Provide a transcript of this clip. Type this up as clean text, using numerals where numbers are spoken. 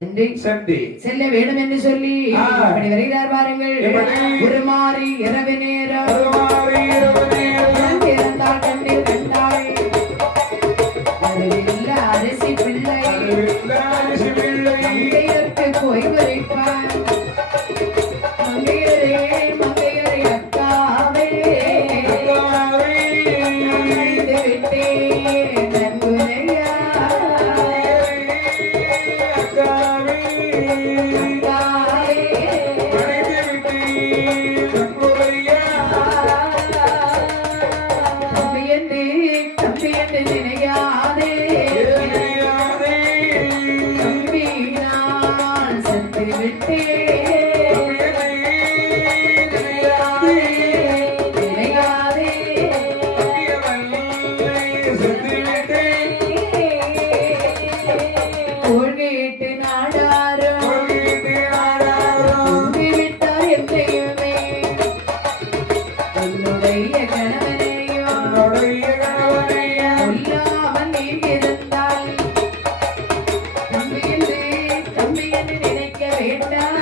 செல்ல வேண்டும் என்று சொல்லி அப்படி வருகிறார் பாருங்கள். ஒரு மாறி இரவு நேரம் இறந்தால் கண்ணில் கண்டாய் அதுவில்ல அரிசி பிள்ளை மங்கையருக்கு போய் வரைப்பான் மங்கையரே மங்கையரை அக்காவே விட்டேன் நன்குரையா தம்பி என்று நினைக்க வேண்டாம்.